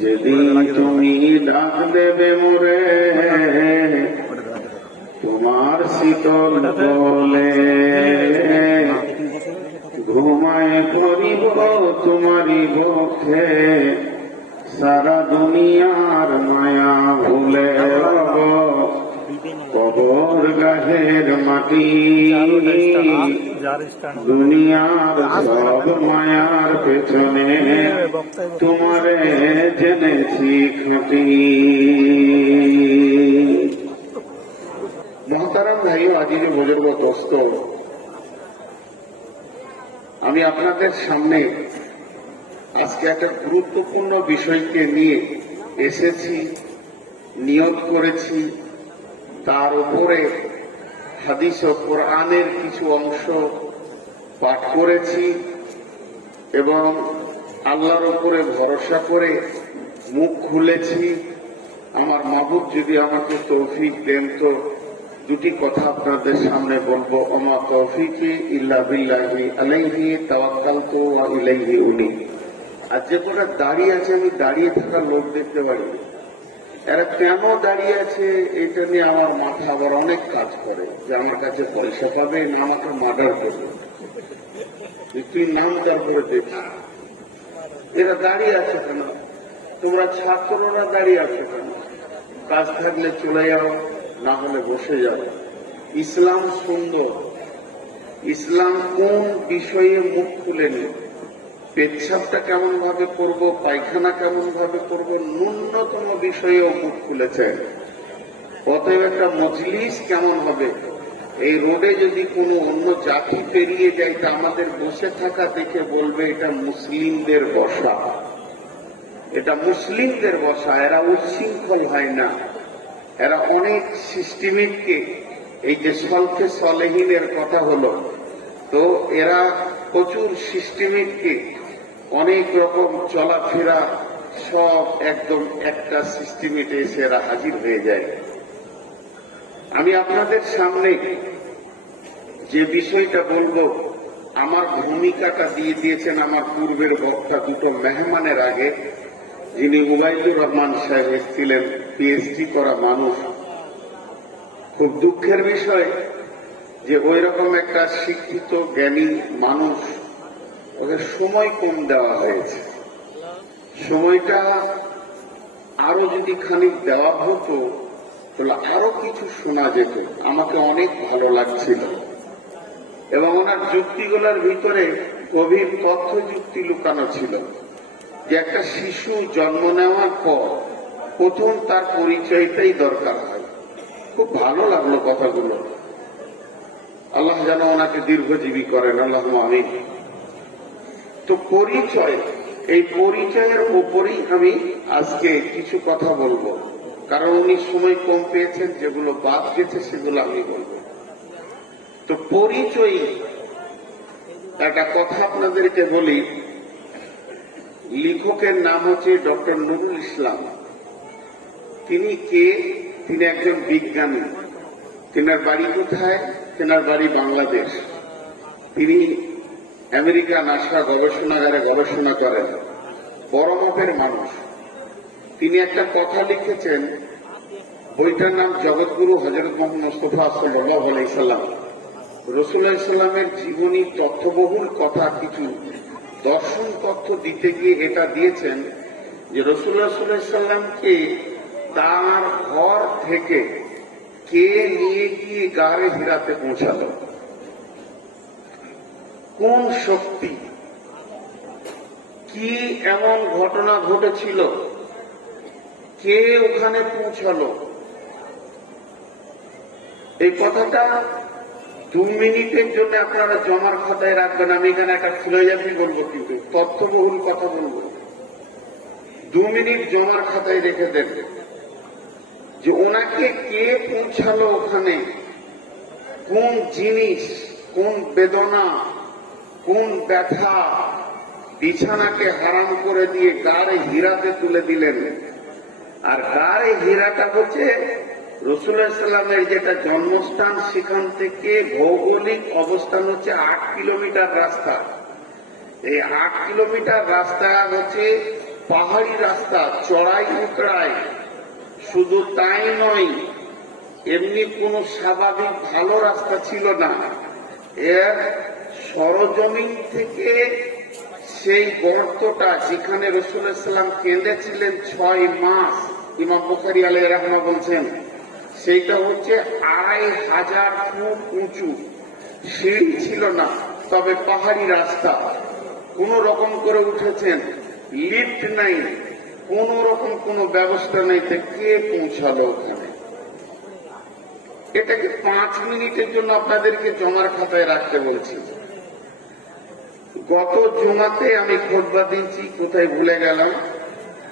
যেদিন তুমি ডাক দেবে মোরে, তোমার শীতল বলে ঘুমায় করিব তোমারই বক্ষে সারা দুনিয়ার মায়া ভুলে কবর গাহের মাটি। দুনিয়ার সব মায়ার পেছনে তোমারে জেনেছি খুঁটি মহতারাম ভাই আজি যে বুজুর্গ দোস্ত আমি আপনাদের সামনে আজকে একটা গুরুত্বপূর্ণ বিষয়কে নিয়ে এসেছি নিয়ত করেছি তার উপরে হাদিস ও কোরআনের কিছু অংশ পাঠ করেছি এবং আল্লাহর উপরে ভরসা করে মুখ খুলেছি। আমার মাহবুব যদি আমাকে তৌফিক দেন তো দুটি কথা আপনাদের সামনে বলব। আমা তৌফিকি ইল্লা বিল্লাহি আলাইহি তাওয়াক্কালতু ওয়া ইলাইহি উনি আর যে কটা দাঁড়িয়ে আছে, আমি দাঁড়িয়ে থাকার লোক দেখতে পারি। এরা কেন দাঁড়িয়ে আছে এটা নিয়ে আমার মাথা আবার অনেক কাজ করে যে আমার কাছে পয়সা পাবে, না আমাকে মার্ডার করবে। তুই নাম তারপরে দেখ এরা দাঁড়িয়ে আছে কেন? তোমরা ছাত্ররা দাঁড়িয়ে আছে কেন? কাজ থাকলে চলে যাও, না হলে বসে যাও। ইসলাম সুন্দর। ইসলাম কোন বিষয়ে মুখ খুলে নেই পেচ্ছাপটা কেমন ভাবে করব, পায়খানা কেমন ভাবে করব, ন্যূনতম বিষয়েও মুখ খুলেছে। অতএব একটা মজলিস কেমন হবে? এই রোডে যদি কোনো অন্য জাতি পেরিয়ে যায়, তা আমাদের বসে থাকা দেখে বলবে, এটা মুসলিমদের বসা। এটা মুসলিমদের বসা, এরা উচ্ছৃঙ্খল হয় না। এরা অনেক সিস্টেমিককে এই যে সলফে সলেহীনের কথা হলো, তো এরা প্রচুর সিস্টেমিককে অনেক রকম চলাফেরা সব একদম একটা সিস্টেমেটে এরা হাজির হয়ে যায়। আমি আপনাদের সামনে যে বিষয়টা বলব, আমার ভূমিকাটা দিয়ে দিয়েছেন আমার পূর্বের বক্তা দুটো মেহমানের আগে, যিনি উবাইদুর রহমান সাহেব এসেছিলেন পিএইচডি করা মানুষ। খুব দুঃখের বিষয় যে ওই রকম একটা শিক্ষিত, জ্ঞানী মানুষ ওকে সময় কম দেওয়া হয়েছে। সময়টা আরও যদি খানিক দেওয়া হতো, তাহলে আরও কিছু শোনা যেত। আমাকে অনেক ভালো লাগছিল। এবং ওনার যুক্তিগুলোর ভিতরে গভীর তথ্য যুক্তি লুকানো ছিল। যে একটা শিশু জন্ম নেওয়ার পর প্রথম তার পরিচয়টাই দরকার হয়। খুব ভালো লাগল কথাগুলো। আল্লাহ যেন ওনাকে দীর্ঘজীবী করেন। আল্লাহ আমি তো পরিচয়, এই পরিচয়ের উপরেই আমি আজকে কিছু কথা বলব। কারণ উনি সময় কম পেয়েছেন, যেগুলো বাদ গেছে সেগুলো আমি বলব। তো পরিচয় একটা কথা আপনাদেরকে বলি, লেখকের নাম হচ্ছে ডক্টর নুরুল ইসলাম। তিনি কে? তিনি একজন বিজ্ঞানী। তেনার বাড়ি কোথায়? তেনার বাড়ি বাংলাদেশ। তিনি আমেরিকা নাসা গবেষণাগারে গবেষণা করেন বড় মানুষ। তিনি একটা কথা লিখেছেন, বইটার নাম জগৎগুরু হজরত মোহাম্মদ মুস্তফা সাল্লাহ আলাইসাল্লাম রসুল্লাহ ইসলামের জীবনী তথ্যবহুল কথা কিছু দর্শন তথ্য দিতে গিয়ে এটা দিয়েছেন যে রসুল্লাহ সাল্লামকে তার ঘর থেকে কে নিয়ে গিয়ে গাড়ে হিরাতে পৌঁছালো। কোন শক্তি? কি এমন ঘটনা ঘটেছিল? কে ওখানে পৌঁছালো? এই কথাটা দু মিনিটের জন্য আপনারা জমার খাতায় রাখবেন, আমি এখানে একটা ফিলোজাফি বলব কিন্তু। তথ্যবহুল কথা বলব। দু মিনিট জমার খাতায় রেখে দেন যে ওনাকে কে পৌঁছালো ওখানে? কোন জিনিস, কোন বেদনা? কোন ব্যথা বিছানাকে হারাম করে দিয়ে গাড়ে হীরাতে তুলে দিলেন? আর গাড়ে হীরাটা হচ্ছে রসুলামের যেটা জন্মস্থান, সেখান থেকে ভৌগোলিক অবস্থান হচ্ছে আট কিলোমিটার রাস্তা। এই আট কিলোমিটার রাস্তা হচ্ছে পাহাড়ি রাস্তা, চড়াই উতরাই। শুধু তাই নয়, এমনি কোনো স্বাভাবিক ভালো রাস্তা ছিল না। এর সরজমিন থেকে সেই গর্তটা যেখানে রসুলাম কেঁদেছিলেন ছয় মাস, ইমাম বুখারি আলাই রহমা বলছেন, সেইটা হচ্ছে আড়াই হাজার ফুট উঁচু। সিঁড়ি ছিল না, তবে পাহাড়ি রাস্তা। কোন রকম করে উঠেছেন, লিফট নাই, কোন রকম কোনো ব্যবস্থা নাই, তা কে পৌঁছালো ওখানে? এটাকে পাঁচ মিনিটের জন্য আপনাদেরকে জমার খাতায় রাখতে বলছি। গত জমাতে আমি খোদবা দিয়েছি, কোথায় ভুলে গেলাম।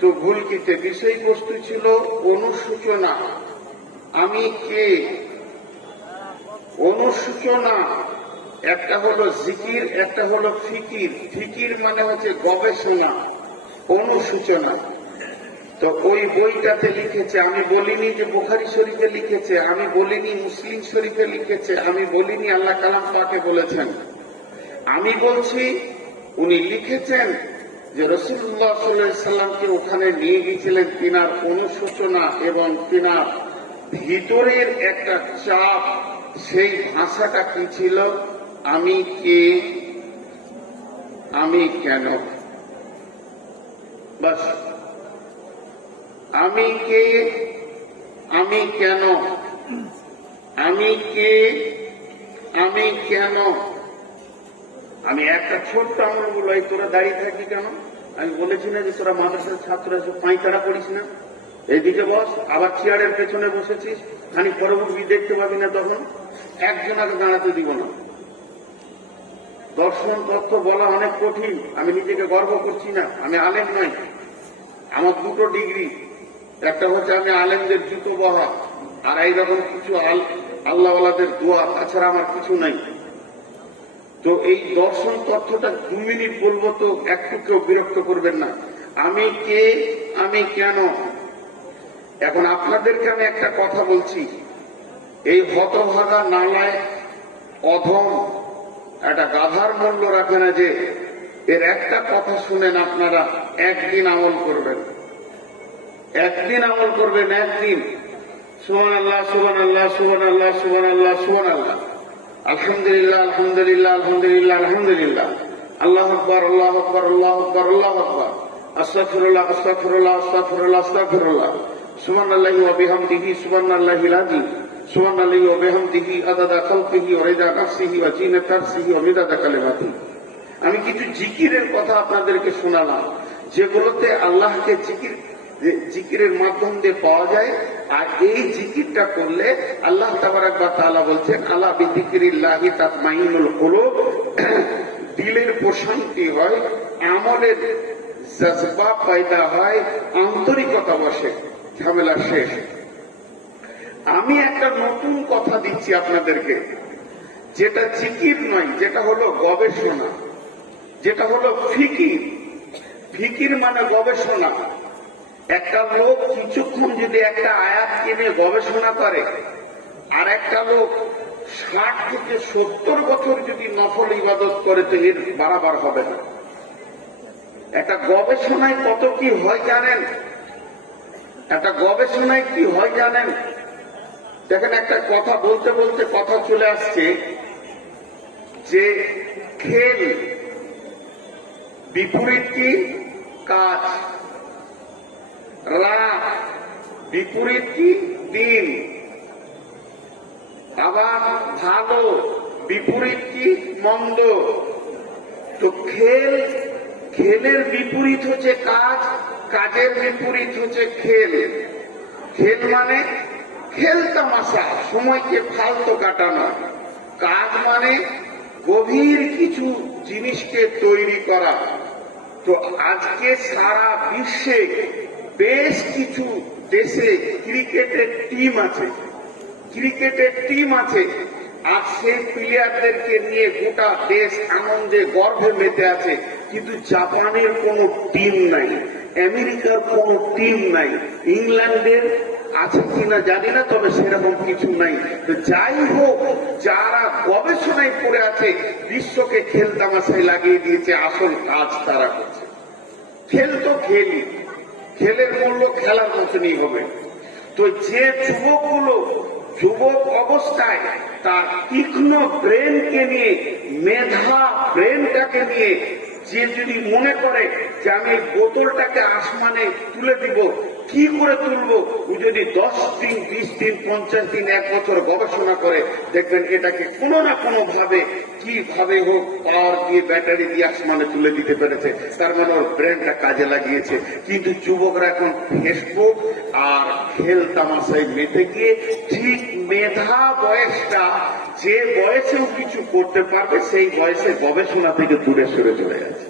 তো ভুল কিতে বিষয়বস্তু ছিল অনুসূচনা। আমি কে? অনুসূচনা। একটা হলো জিকির, একটা হলো ফিকির। ফিকির মানে হচ্ছে গবেষণা, অনুসূচনা। তো ওই বইটাতে লিখেছে, আমি বলিনি যে বুখারি শরীফে লিখেছে, আমি বলিনি মুসলিম শরীফে লিখেছে, আমি বলিনি আল্লাহ কালাম তাকে বলেছেন। আমি বলছি, উনি লিখেছেন যে রসুল্লাহ সাল্লামকে ওখানে নিয়ে গিয়েছিলেন তিনার অনুশোচনা এবং তিনার ভিতরের একটা চাপ, সেই ভাষাটা কি ছিল? আমি কে? আমি কেন? বাস, আমি কে? আমি কেন? আমি কে? আমি কেন? আমি একটা ছোট্ট আঙুল বলাই তোরা দাঁড়িয়ে থাকি কেন? আমি বলেছি না যে তোরা মাদ্রাসার ছাত্ররা সব পাঁইতারা করিস না। এইদিকে বস, আবার চেয়ারের পেছনে বসেছিস খানি পরবর্তী দেখতে পাবি না তখন। একজন আগে দাঁড়াতে দিব না। দর্শন তত্ত্ব বলা অনেক কঠিন, আমি নিজেকে গর্ব করছি না, আমি আলেম নই। আমার দুটো ডিগ্রি, একটা হচ্ছে আমি আলেমদের জুতো বহা, আর এইরকম কিছু আল আল্লাহওয়ালাদের দোয়া, তাছাড়া আমার কিছু নাই। তো এই দর্শন তথ্যটা দু মিনিট বলব তো একটু কেউ বিরক্ত করবেন না। আমি কে, আমি কেন? এখন আপনাদেরকে আমি একটা কথা বলছি। এই হতভাগা নালায় অধম একটা গাধার মূল্য রাখে না যে, এর একটা কথা শুনেন আপনারা, একদিন আমল করবেন। একদিন আমল করবেন, একদিন। সুমান আল্লাহ সুবান আল্লাহ সুবান আল্লাহ সুবান আল্লাহ সুবান আল্লাহ আলহামদুলিল্লাহ আলহামদুলিল্লাহ আলহামদুলিল্লাহ আলহামদুলিল্লাহ। আল্লাহ আকবর আল্লাহ আকবর আল্লাহ আকবর আল্লাহ আকবর। আস্তাফিরুল্লাহ আস্তাফিরুল্লাহ আস্তাফিরুল্লাহ আস্তাফিরুল্লাহ সুবান আল্লাহি ওয়া বিহামদিহি সুবান আল্লাহিল আযীম সুবান আল্লাহি আদাদা খালকিহি ওয়া রিদা নাফসিহি ওয়া জিনাত নাফসিহি ওয়া মিদাদা কালিমাতিহি আমি কিছু জিকিরের কথা আপনাদেরকে শোনালাম, যেগুলোতে আল্লাহকে জিকির যে জিকিরের মাধ্যম দিয়ে পাওয়া যায়, আর এই জিকিরটা করলে আল্লাহ তাবারাক বা তাআলা বলছেন আল্লাহ বিজিকিরিল্লাহি তাতমাইনুল কুলুব। দিলের প্রশান্তি হয়, আমলের জজবা পয়দা হয়, আন্তরিকতা বসে, ঝামেলা শেষ। আমি একটা নতুন কথা দিচ্ছি আপনাদেরকে, যেটা জিকির নয়, যেটা হলো গবেষণা, যেটা হলো ফিকির। ফিকির মানে গবেষণা। একটা লোক কিছুক্ষণ যদি একটা আয়াত কিনে গবেষণা করে, আর একটা লোক ষাট থেকে সত্তর বছর যদি নফল ইবাদত করে, তো এর বাড়াবার হবে না। একটা গবেষণায় কত কি হয় জানেন? একটা গবেষণায় কি হয় জানেন? দেখেন, একটা কথা বলতে বলতে কথা চলে আসছে যে খেল বিপরীত কি? কাজ। রাত, বিপরীত কি? দিন। আবার ভালো, বিপরীত কি? মন্দ। তো খেল, খেলের বিপরীত হচ্ছে কাজ, কাজের বিপরীত হচ্ছে খেল। খেল মানে খেল তামাশা সময়কে ফালতু কাটানো। কাজ মানে গভীর কিছু জিনিসকে তৈরি করা। তো আজকে সারা বিশ্বে বেশ কিছু দেশে ক্রিকেটের টিম আছে। ক্রিকেটের টিম আছে। আর সেই প্লেয়ারদেরকে নিয়ে গোটা দেশ আনন্দে গর্ভে মেতে আছে। কিন্তু জাপানের কোনো টিম নাই, আমেরিকার কোনো টিম নাই, ইংল্যান্ডের আছে কিনা জানি না, তবে সেরকম কিছু নাই। তো যাই হোক, যারা গবেষণায় পড়ে আছে, বিশ্বকে খেলতামাশায় লাগিয়ে দিয়েছে, আসল কাজ তারা করছে। খেল তো খেলি খেলের মূল্য খেলার মতনই হবে। তো যে যুবকগুলো, যুবক অবস্থায় তার তীক্ষ্ণ ব্রেনকে নিয়ে, মেধা ব্রেনটাকে নিয়ে যে যদি মনে করে যে আমি বোতলটাকে আসমানে তুলে দিব, কি করে তুলবো? ও যদি দশ দিন, বিশ দিন, পঞ্চাশ দিন, এক বছর গবেষণা করে, দেখবেন এটাকে কোনো না কোনো ভাবে কীভাবে হোক পাওয়ার দিয়ে ব্যাটারি দিয়ে আসমানে তুলে দিতে পেরেছে। তার মানে ওর ব্রেনটা কাজে লাগিয়েছে। কিন্তু যুবকরা এখন ফেসবুক আর খেল তামাশায় মেতে গিয়ে ঠিক মেধা বয়সটা যে বয়সেও কিছু করতে পারবে, সেই বয়সে গবেষণা থেকে দূরে সরে চলে যাচ্ছে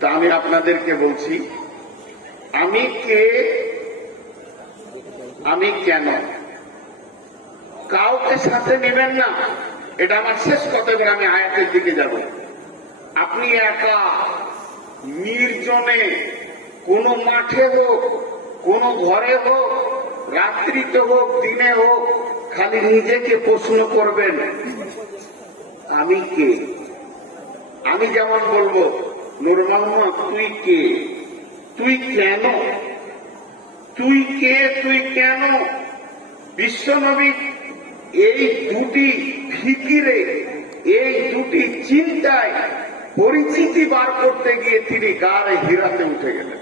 তা আমি আপনাদেরকে বলছি, আমি কে, আমি কেন? কাউকে সাথে নেবেন না। এটা আমার শেষ কথা, এবার আমি আয়াতের দিকে যাব। আপনি একা, নির্জনে, কোন মাঠে হোক, কোন ঘরে হোক, রাত্রিতে হোক, দিনে হোক খালি নিজেকে প্রশ্ন করবেন, আমি কে? আমি যেমন বলব নূর তুই কে? তুই কেন? তুই কে, তুই কেন? বিশ্বনবী এই দুটি ফিকিরে, এই দুটি চিন্তায় পরিচিতি বার করতে গিয়ে তিনি গাড়ে হিরাতে উঠে গেলেন।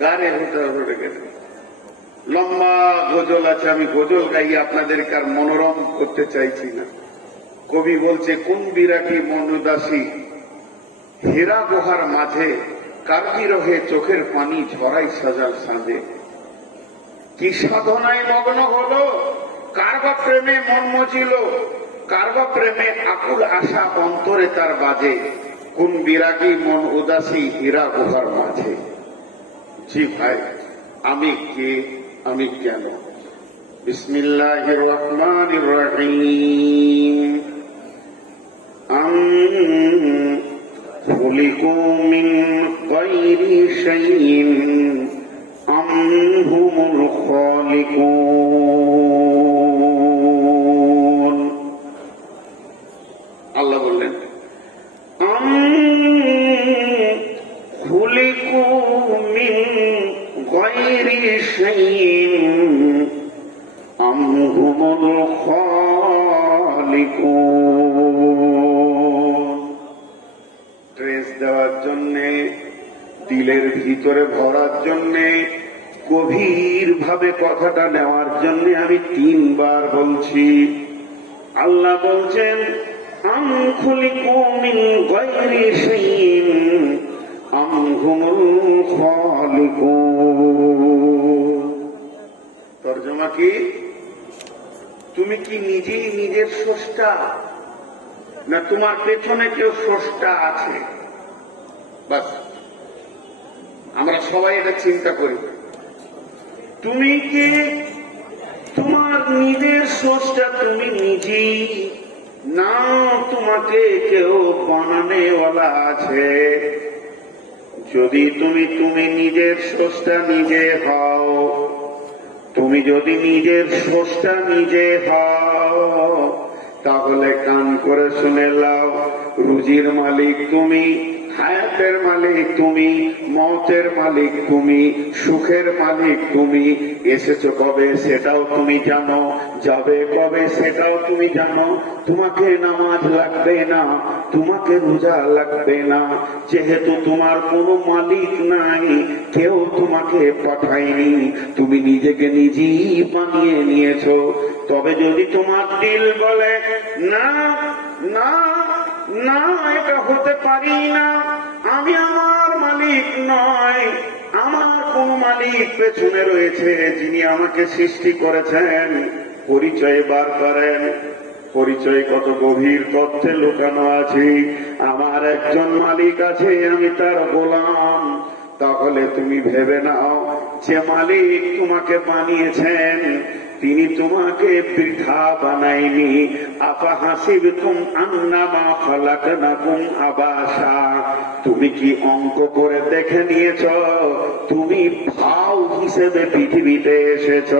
গাড়ে উঠে উঠে গেলেন। লম্বা গজল আছে, আমি গজল গাইয়ে আপনাদেরকে আর মনোরম করতে চাইছি না। কবি বলছে, কোন বিরাটি মনুদাসী? হীরা গুহার মাঝে কার্কি রহে চোখের পানি ঝরাই সাজাল সাঁজে। কি সাধনায় মগ্ন হলো? কার বা প্রেমে মন মজিল। কার বা প্রেমে আকুল আশা অন্তরে তার বাজে। কোন বিরাগী মন উদাসী হীরা গুহার মাঝে? জি ভাই, আমি কে? আমি কেন বিসমিল্লাহ রহমান রহিম أم خلقوا من غير شيء أم هم الخالقون هم الخالقون ড্রেস দেওয়ার জন্যে দিলের ভিতরে ভরার জন্যে গভীর ভাবে কথাটা নেওয়ার জন্য আমি তিনবার বলছি আল্লাহ বলছেন আম খুলিকু মিন গায়রি শাইইন আম হুমুল খালিকুন তরজমা কি তুমি কি নিজেই নিজের স্রষ্টা? না তোমার পেছনে কেউ স্রষ্টা আছে? বাস, আমরা সবাই এটা চিন্তা করি। তুমি কি? তোমার নিজের স্রষ্টা তুমি নিজেই। না, তোমাকে কেউ বানানেওয়ালা আছে। যদি তুমি তুমি নিজের স্রষ্টা নিজে হও তুমি যদি নিজের স্রষ্টা নিজে হও তাহলে কান করে শুনে লাও রুজির মালিক তুমি হায়াতের মালিক তুমি, মতের মালিক তুমি, সুখের মালিক তুমি। এসেছ কবে সেটাও তুমি জানো, যাবে কবে সেটাও তুমি জানো। তোমাকে নামাজ লাগবে না, তোমাকে রোজা লাগবে না। যেহেতু তোমার কোনো মালিক নাই, কেউ তোমাকে পাঠায়নি। তুমি নিজেকে নিজেই বানিয়ে নিয়েছো। তবে যদি তোমার দিল বলে, না না না, এটা হতে পারি না। আমি আমার মালিক নয়, আমার কোন মালিক পেছনে রয়েছে যিনি আমাকে সৃষ্টি করেছেন। পরিচয় বার করেন। পরিচয় কত গভীর তথ্যে লুকানো আছে। আমার একজন মালিক আছে, আমি তার গোলাম। তাহলে তুমি ভেবে নাও, যে মালিক তোমাকে বানিয়েছেন তিনি তোমাকে বৃথা বানাইনি আপা হাসিব তুম আন্নামা ফলাক নাকুম আবাসা। তুমি কি অঙ্ক করে দেখে নিয়েছ? তুমি ভাও হিসেবে পৃথিবীতে এসেছ।